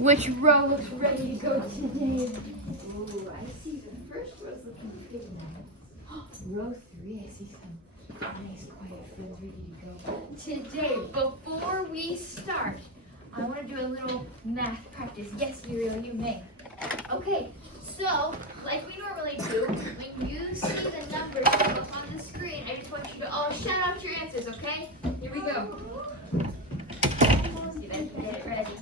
Which row looks ready to go today? Ooh, I see the first row's looking pretty nice. Row 3, I see some nice quiet fields ready to go. Today, before we start, I want to do a little math practice. Yes, Muriel, you may. Okay, so like we normally do, when you see the numbers up on the screen, I just want you to all shout out your answers, okay? Here we go. See if I can get it ready.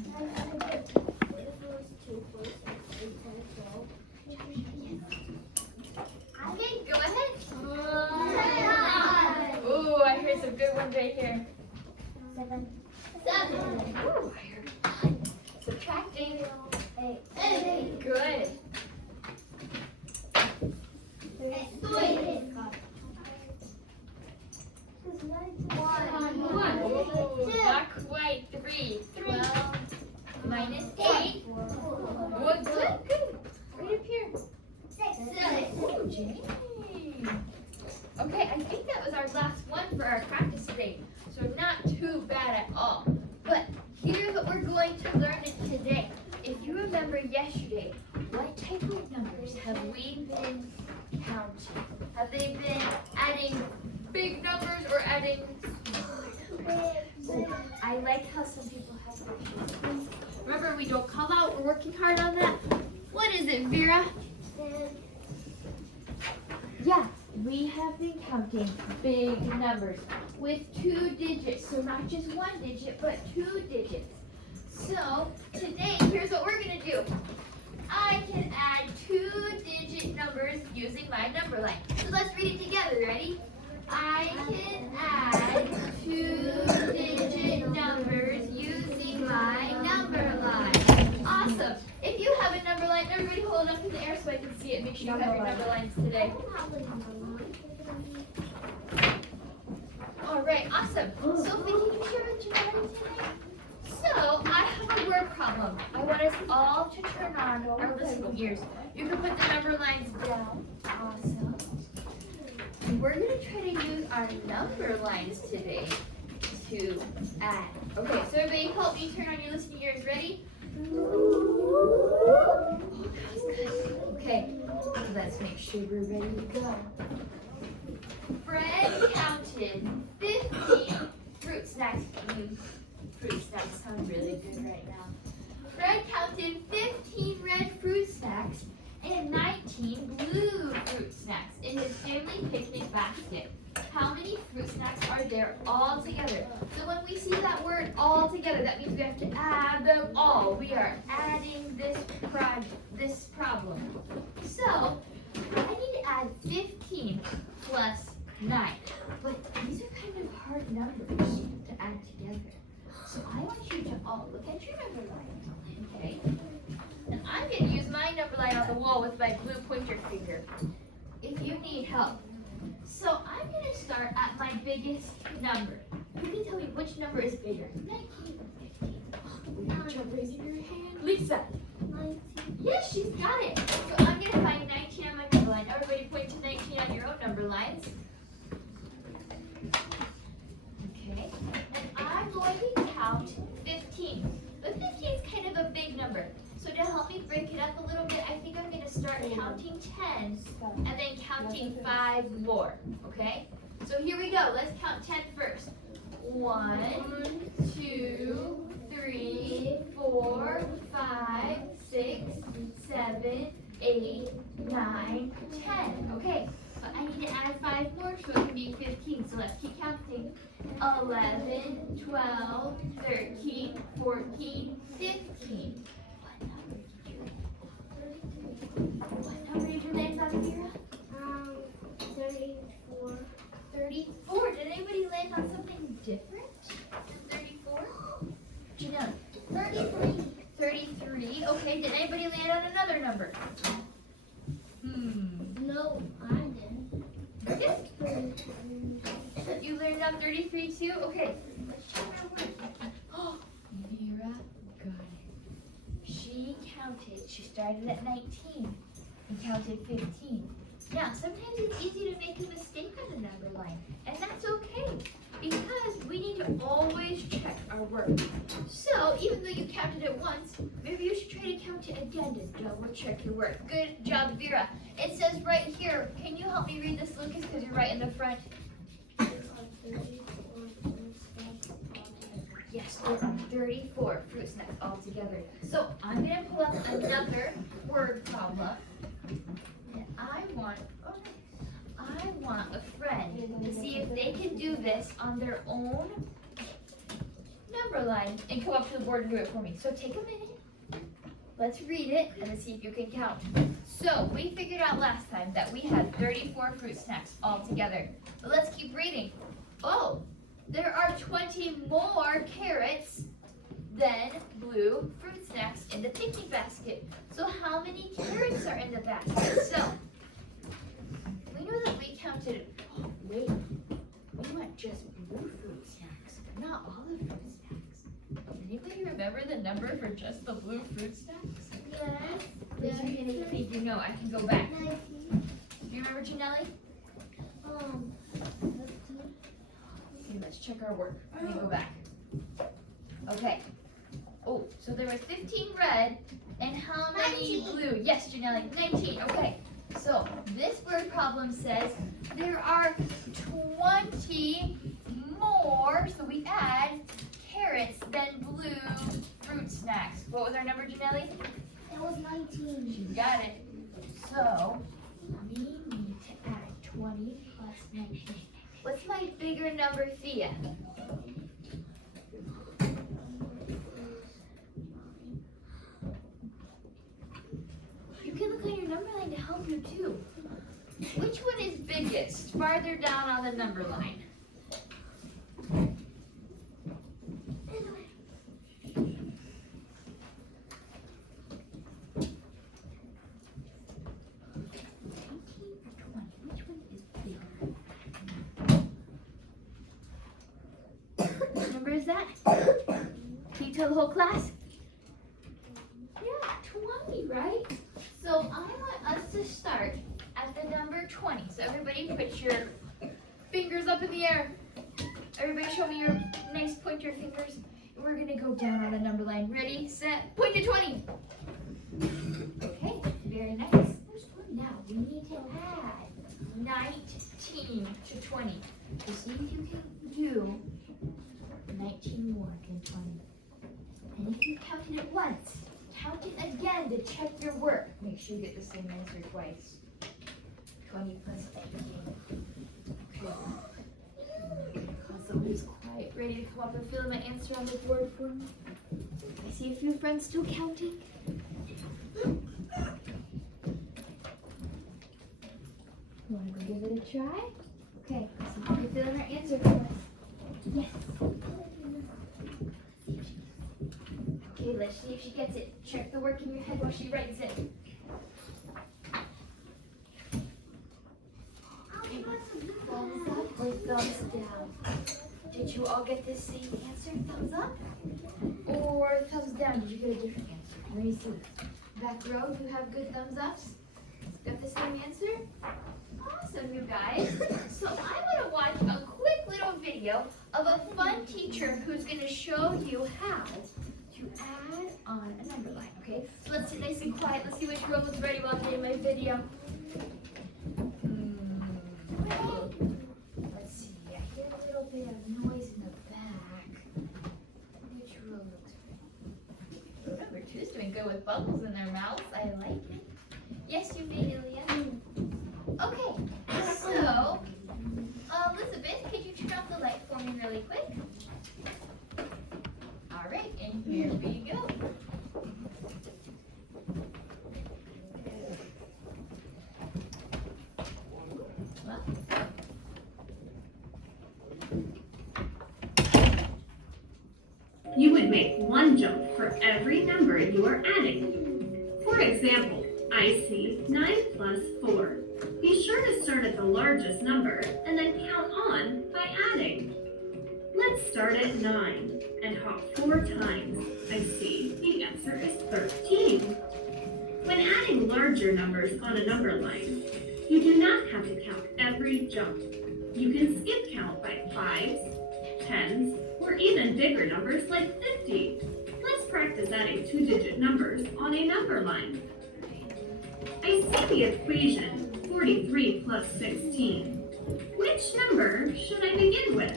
Okay, go ahead. Ooh, I heard some good ones right here. 7. Ooh, I heard 9. Subtracting. 8. Good. 3. 1. Ooh, not quite 3. 12 minus 8. Good, good, good. Right up here. 6. Ooh, Jenny. Okay, I think that was our last one for our practice today. So not too bad at all. But here's what we're going to learn today. If you remember yesterday, what type of numbers have we been counting? Have they been adding big numbers or adding smaller numbers? I like how some people have their. Remember, we don't call out. We're working hard on that. What is it, Vera? Yeah, we have been counting big numbers with 2 digits. So not just 1 digit, but 2 digits. So today, here's what we're going to do. I can add 2-digit numbers using my number line. So let's read it together. Ready? I can add 2-digit numbers using my number line. Awesome. If you have a number line, everybody hold it up in the air so I can see it. Make sure you have your number lines today. All right, awesome. Sophie, can you share what you learned today? So, I have a word problem. I want us all to turn on our listening ears. You can put the number lines down. Awesome. And we're going to try to use our number lines today to add. Okay, so everybody help me turn on your listening ears. Ready? Oh, that was good. Okay, let's make sure we're ready to go. Fred counted 15 fruit snacks. Fruit snacks sound really good right now. Fred counted 15 red fruit snacks and 19 blue fruit snacks in his family picnic basket. How many fruit snacks are there all together? So when we see that word all together, that means we have to add them all. We are adding this problem. So I need to add 15 plus 9. But these are kind of hard numbers to add together. So I want you to all look at your number line, okay? And I'm going to use my number line on the wall with my blue pointer finger if you need help. So I'm going to start at my biggest number. You can tell me which number is bigger, 19 or 15. Which one raising your hand? Lisa. 19. Yes, she's got it. So I'm going to find 19 on my number line. Everybody point to 19 on your own number lines. Okay. And I'm going to count 15. But 15 is kind of a big number. So to help me break it up a little bit, I think I'm going to start counting 10 and then counting 5 more. Okay? So here we go. Let's count 10 first. 1, 2, 3, 4, 5, 6, 7, 8, 9, 10. Okay. But I need to add 5 more so it can be 15. So let's keep counting. 11, 12, 13, 14, 15. What number did you land on, Vera? 34. 34. Did anybody land on something different than 34? Janelle? 33. 33. Okay. Did anybody land on another number? No, I didn't. Yes. You learned on 33 too? Okay. Let's check our work. Oh, Vera got it. She counted. She started at 19 and counted 15. Now, sometimes it's easy to make a mistake on the number line, and that's okay. because we need to always check our work. So even though you counted it once, maybe you should try to count it again to double check your work. Good job, Vera. It says right here, can you help me read this, Lucas, because you're right in the front? Yes, there are 34 fruit snacks altogether. So I'm going to pull up another word problem. And I want a friend to see if they can do this on their own number line and come up to the board and do it for me. So take a minute. Let's read it and let's see if you can count. So we figured out last time that we had 34 fruit snacks altogether. But let's keep reading. Oh, there are 20 more carrots than blue fruit snacks in the picnic basket. So how many carrots are in the basket? So we know that we counted, wait, we want just blue fruit snacks, not all the fruit snacks. Anybody remember the number for just the blue fruit snacks? Yes. Raise your hand if you think you know. I can go back. 19. Do you remember, Janelli? 15. Okay, let's check our work. Let me go back. Okay. Oh, so there was 15 red, and how many 19. blue? Yes, Janelli, 19. Okay. So this word problem says there are 20 more, so we add carrots than blue fruit snacks. What was our number, Janelli? It was 19. You got it. So we need to add 20 plus 19. What's my bigger number, Thea? You can look on your number line to help you too. Which one is biggest? Farther down on the number line. Which number is that? Can you tell the whole class? Yeah, 20, right? So I want us to start at the number 20. So everybody put your fingers up in the air. Everybody show me your nice pointer fingers. And we're gonna go down on the number line. Ready, set, point to 20. Okay, very nice. Now we need to add 19 to 20 to see if you can do 19 more than 20. And if you counted it once, count it again to check your work. Make sure you get the same answer twice. 20 plus 19. Okay. Somebody's quiet, ready to come up and fill in my answer on the board for me. I see a few friends still counting. You want to go give it a try? Okay, so you can fill in her answer for us. Yes. Okay, let's see if she gets it. Check the work in your head while she writes it. Okay, thumbs up or thumbs down? Did you all get the same answer? Thumbs up? Or thumbs down? Did you get a different answer? Let me see. Back row, you have good thumbs ups? Got the same answer? Awesome, you guys. So I want to watch a quick little video of a fun teacher who's going to show you how to add on a number line, okay? So let's sit nice and quiet. Let's see which row is ready while I'm doing my video. Let's see. I hear a little bit of noise in the back. Which row looks ready? Number 2 is doing good with bubbles in their mouths. I like it. Yes, you may, Ilya. Okay, so, Elizabeth, could you turn off the light for me really quick? All right, and here we go. Well. You would make one jump for every number you are adding. For example, I see 9 plus 4. Be sure to start at the largest number and then count on by adding. Let's start at 9 and hop 4 times. I see the answer is 13. When adding larger numbers on a number line, you do not have to count every jump. You can skip count by 5s, tens, or even bigger numbers like 50. Let's practice adding two-digit numbers on a number line. I see the equation 43 plus 16. Which number should I begin with?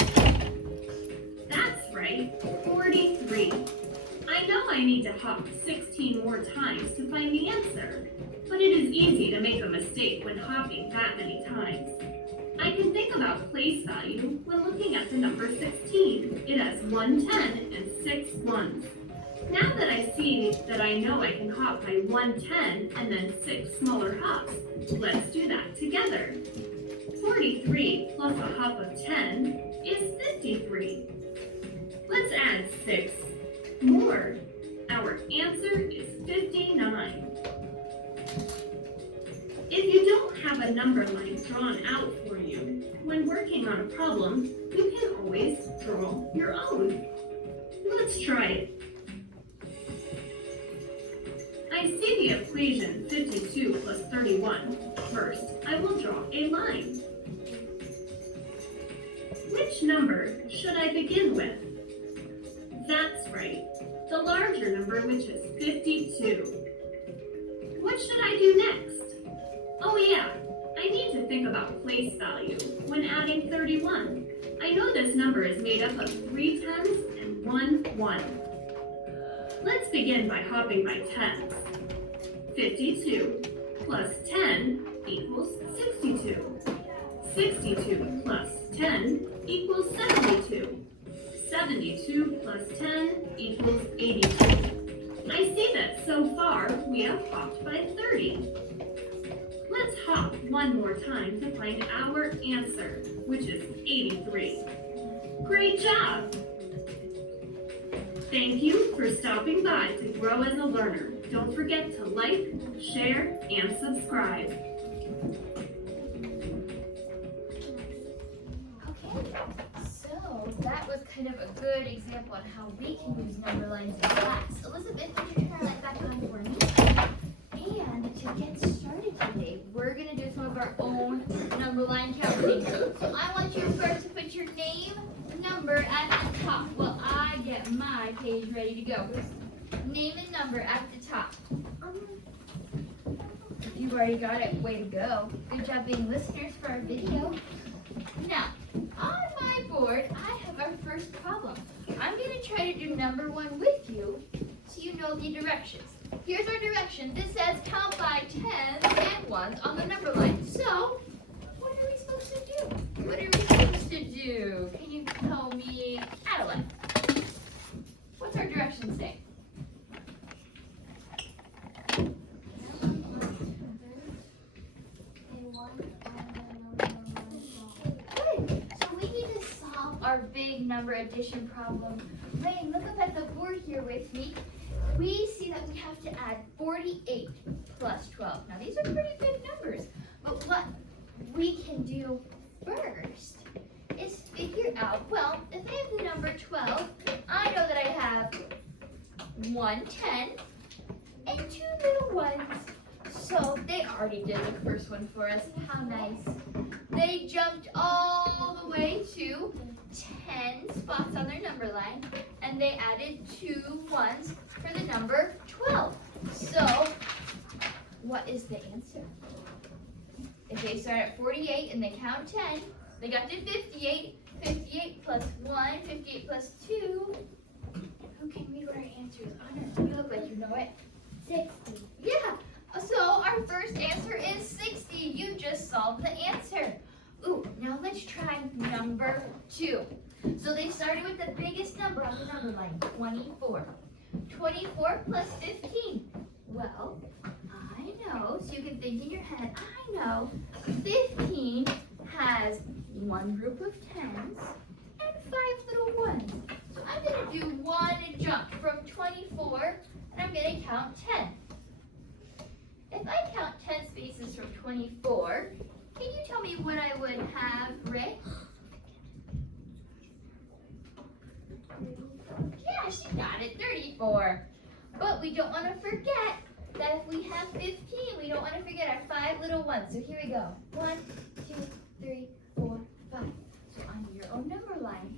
That's right, 43. I know I need to hop 16 more times to find the answer, but it is easy to make a mistake when hopping that many times. I can think about place value when looking at the number 16. It has 1 10 and 6 ones. Now that I see that I know I can hop by 1 10 and then 6 smaller hops, let's do that together. 43 plus a hop of 10 is 53. Let's add 6 more. Our answer is 59. If you don't have a number line drawn out for you, when working on a problem, you can always draw your own. Let's try it. I see the equation 52 plus 31. First, I will draw a line. Which number should I begin with? That's right, the larger number, which is 52. What should I do next? Oh yeah, I need to think about place value when adding 31. I know this number is made up of 3 tens and 1 1. Let's begin by hopping by tens. 52 plus 10 equals 62. 62 plus 10 equals 72. 72 plus 10 equals 82. I see that so far we have hopped by 30. Let's hop one more time to find our answer, which is 83. Great job! Thank you for stopping by to grow as a learner. Don't forget to like, share, and subscribe. Okay, so that was kind of a good example on how we can use number lines in class. Elizabeth, would you turn that back on for me? And to get started today, we're going to do some of our own number line counting. So I want you first to put your name, number at the top while I get my page ready to go. Name and number at the top. If you've already got it, way to go. Good job being listeners for our video. Now, on my board, I have our first problem. I'm going to try to do number 1 with you so you know the directions. Here's our direction. This says count by 10s and 1s on the number line. So, what are we supposed to do? What are we supposed to do? Can you tell me, Adeline? What's our direction say? Good. So we need to solve our big number addition problem. Rain, look up at the board here with me. We see that we have to add 48 plus 12. Now these are pretty big numbers, but what we can do first is figure out, well, if I have the number 12, I know that I have 1 10 and 2 little ones. So they already did the first one for us. How nice. They jumped all the way to 10 spots on their number line, and they added 2 ones for the number 12. So, what is the answer? If they start at 48 and they count 10, they got to 58. 58 plus 1, 58 plus 2. Who can read what our answer is? Honor, you look like you know it. 60. Yeah. So our first answer is 60. You just solved the answer. Ooh, now let's try number 2. So they started with the biggest number on the number line, 24. 24 plus 15. Well, I know, so you can think in your head, I know 15 has 1 group of 10s and 5 little ones. So I'm going to do one jump from 24, and I'm going to count 10. If I count 10 spaces from 24, can you tell me what I would have, Ray? Yeah, she got it, 34. But we don't want to forget that if we have 15, we don't want to forget our 5 little ones. So here we go. 1, 2, 3, 4, 5. So on your own number line,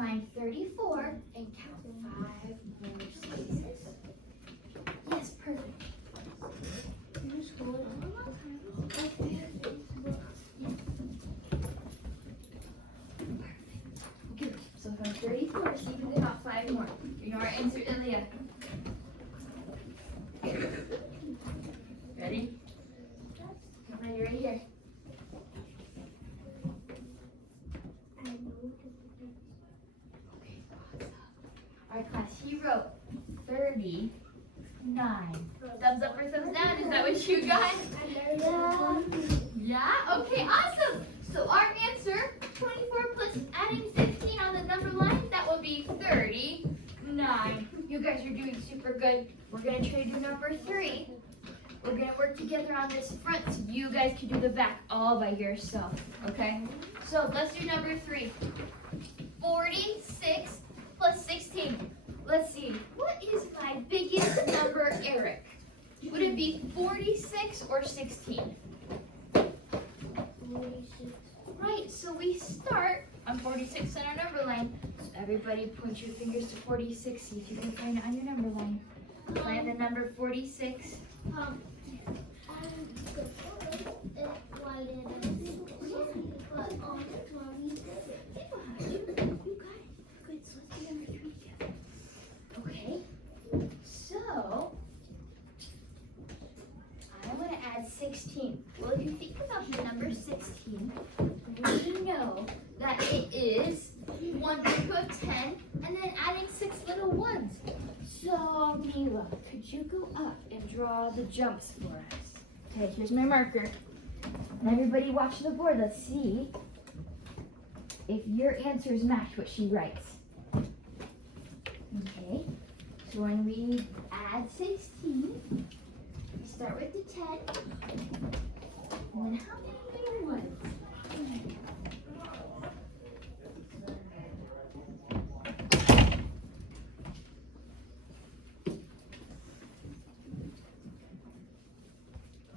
find 34 and count 5 more spaces. Yes, perfect. Okay, so from 34, see if you can got 5 more. You know our answer, Ilya. Ready? Come on, you're right here. Okay, awesome. Alright, class, he wrote 39. Thumbs up or thumbs down? Is that what you got? Yeah? Okay, awesome. So our answer, 24 plus adding 15 on the number line, that will be 39. You guys are doing super good. We're going to try to do number 3. We're going to work together on this front so you guys can do the back all by yourself, okay? So let's do number 3. 46 plus 16. Let's see, what is my biggest number, Eric? Would it be 46 or 16? 46. Right, so we start on 46 on our number line. So everybody point your fingers to 46, see if you can find it on your number line. Find the number 46. Okay, so I want to add 16. Well, if you think about the number 16, we know that it is 1 group of 10 and then adding 6 little ones. So, Mila, could you go up and draw the jumps for us? Okay, here's my marker. And everybody watch the board. Let's see if your answers match what she writes. Okay, so when we add 16, we start with the 10. And then how many little ones?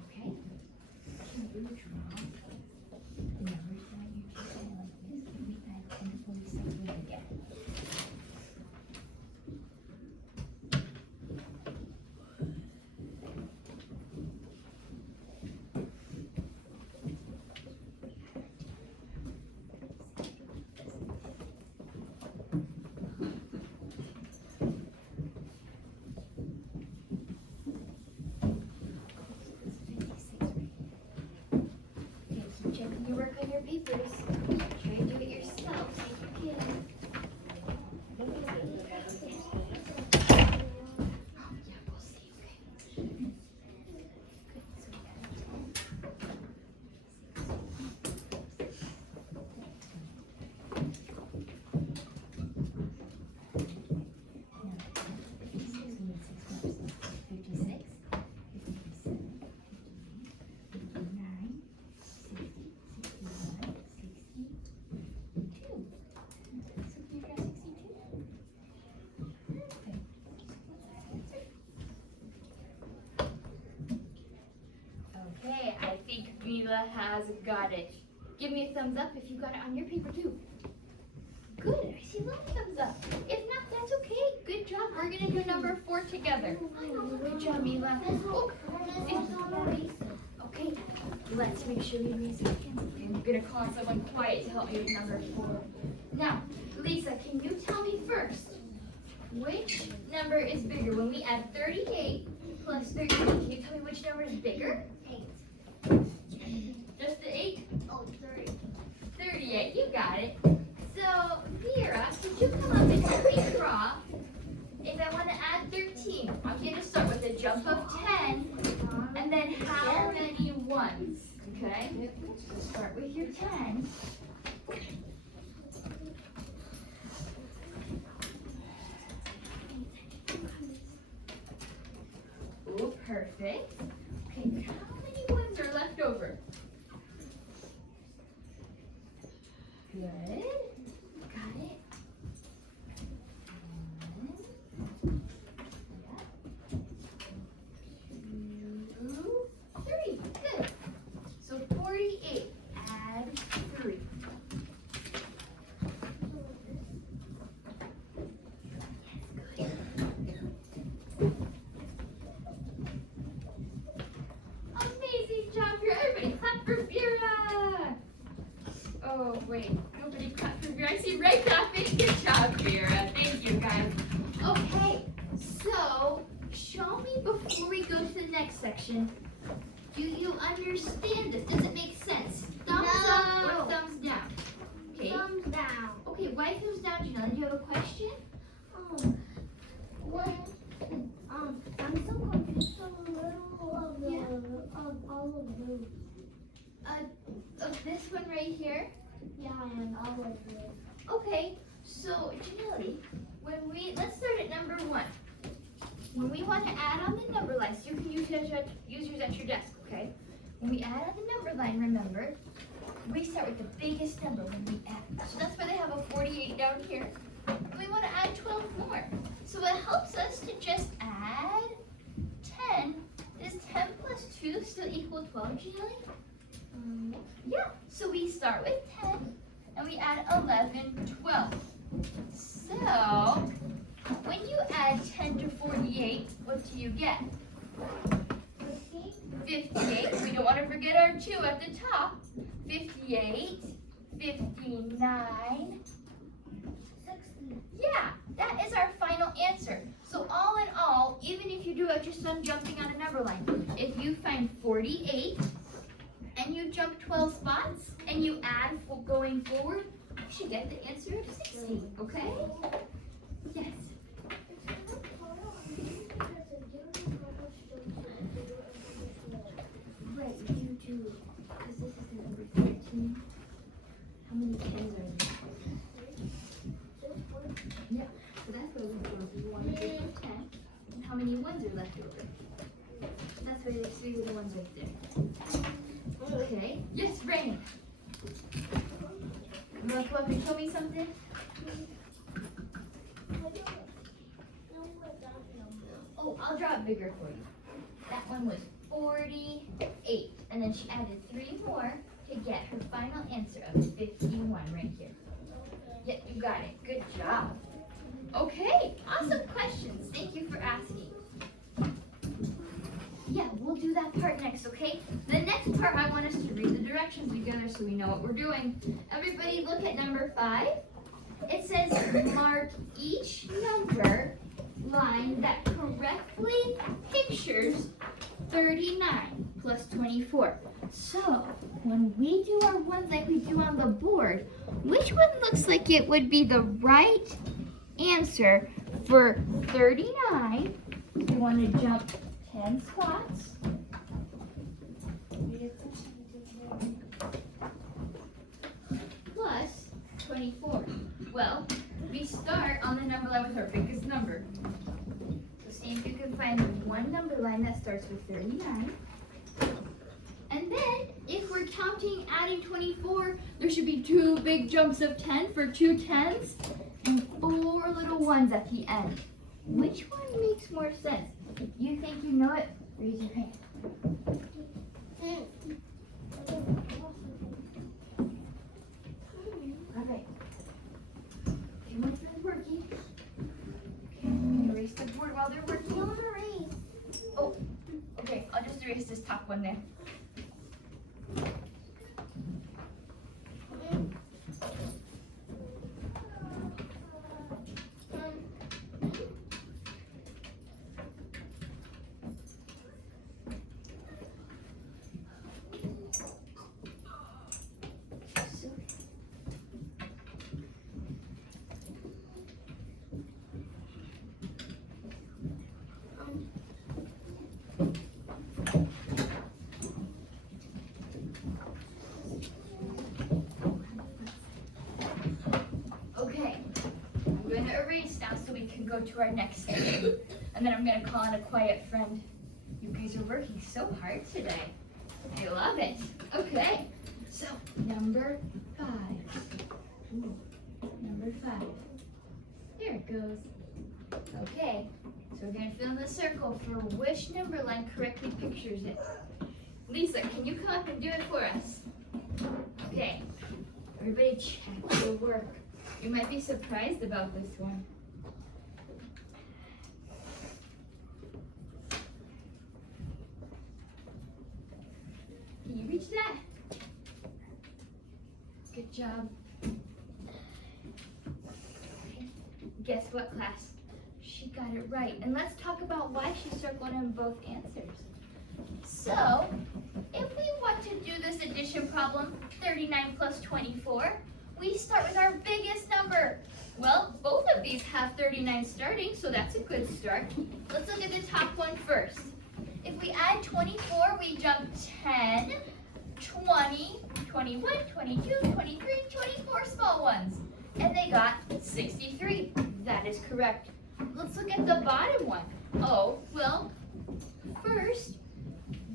Okay. Can you draw the numbers that you just said like this? Can we add 10, 46 again? Okay, keep checking your work on your papers. Try to do it yourself, see if you can. Oh, yeah, we'll see, okay. Good, so we got 10. Okay, I think Mila has got it. Give me a thumbs up if you got it on your paper too. Good, I see a lot of thumbs up. If not, that's okay. Good job. We're gonna do number 4 together. Good job, Mila. Oh, okay, let's make sure we raise our hands. Okay, I'm gonna call on someone quiet to help me with number 4. Now, Lisa, can you tell me first, which number is bigger when we add 38 plus 13? Can you tell me which number is bigger? 8. Just the 8? Oh, 30. 38, you got it. So, Vera, could you come up and help me draw? If I want to add 13, I'm going to start with a jump of 10, and then how many ones? Okay? So start with your 10. Ooh, perfect. Okay, how many ones are left over? Good. Got it. 1. Yeah. 2, 3. Good. So 48. Add 3. Oh, wait. Nobody clapped for Vera. I see Ray clapping. Good job, Vera. Thank you, guys. Okay, so show me before we go to the next section. Do you understand this? Does it make sense? Thumbs up or thumbs down? Okay. Thumbs down. Okay, why thumbs down, Janelle? Do you have a question? What? I'm so confused on the middle of the of all of those. Of this one right here? Yeah, and all of those. Okay, so Janelle, let's start at number 1. When we want to add on the number lines, you can use yours at your desk, okay? When we add on the number line, remember, we start with the biggest number when we add. So that's why they have a 48 down here. And we want to add 12 more. So it helps us to just add 10. Is 10 plus 2 still equal 12, Janelle? Yeah, so we start with 10 and we add 11, 12. So, when you add 10 to 48, what do you get? 58. We don't want to forget our 2 at the top. 58, 59. 60. Yeah, that is our final answer. So all in all, even if you do have your son jumping on a number line, if you find 48 and you jump 12 spots and you add going forward, you should get the answer of 60, okay? Yes. Right, you do, because this is the number 13. How many 10s are there? Yeah, so that's where we're going to be 1, 2, 10. And how many 1s are left over? That's where there's 3 little ones right there. Okay. Yes, Raina. You want to come up and show me something? Oh, I'll draw it bigger for you. That one was 48. And then she added 3 more to get her final answer of 51 right here. Yeah, you got it. Good job. Okay, awesome questions. Thank you for asking. Yeah, we'll do that part next, okay? The next part, I want us to read the directions together so we know what we're doing. Everybody look at number 5. It says, mark each number line that correctly pictures 39 plus 24. So, when we do our ones like we do on the board, which one looks like it would be the right answer for 39? We want to jump 10 spots. Plus 24. Well, we start on the number line with our biggest number. So see if you can find one number line that starts with 39. And then, if we're counting adding 24, there should be 2 big jumps of 10 for 2 10s and 4 little 1s at the end. Which one makes more sense? If you think you know it, raise your hand. All right. Okay, my friend's working. Okay, I'm gonna erase the board while they're working. Don't erase. Oh, okay, I'll just erase this top one there. Okay, I'm going to erase now so we can go to our next section. And then I'm going to call in a quiet friend. You guys are working so hard today. I love it. Okay, so number 5. Ooh, number 5. There it goes. Okay, so we're going to fill in the circle for which number line correctly pictures it. Lisa, can you come up and do it for us? Okay, everybody check your work. You might be surprised about this one. Can you reach that? Good job. Guess what, class? She got it right. And let's talk about why she circled in both answers. So, if we want to do this addition problem, 39 plus 24, we start with our biggest number. Well, both of these have 39 starting, so that's a good start. Let's look at the top one first. If we add 24, we jump 10, 20, 21, 22, 23, 24 small ones. And they got 63. That is correct. Let's look at the bottom one. Oh, well, first,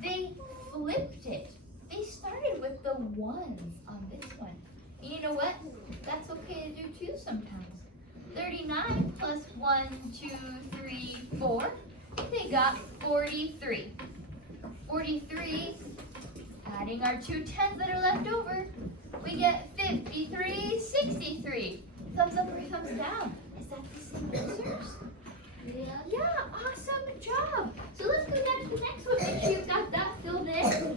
they flipped it. They started with the ones on this one. And you know what? That's okay to do too sometimes. 39 plus 1, 2, 3, 4. They got 43. 43, adding our two tens that are left over, we get 53, 63. Thumbs up or thumbs down? Is that the same answers? Yeah, awesome job. So let's go down to the next one. Make sure you've got that filled in.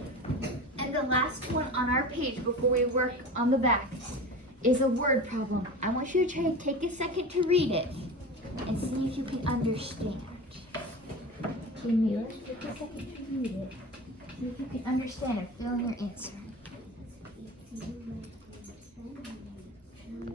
And the last one on our page before we work on the back is a word problem. I want you to try to take a second to read it and see if you can understand. Okay, Mila, take a second to read it. See if you can understand and fill in your answer.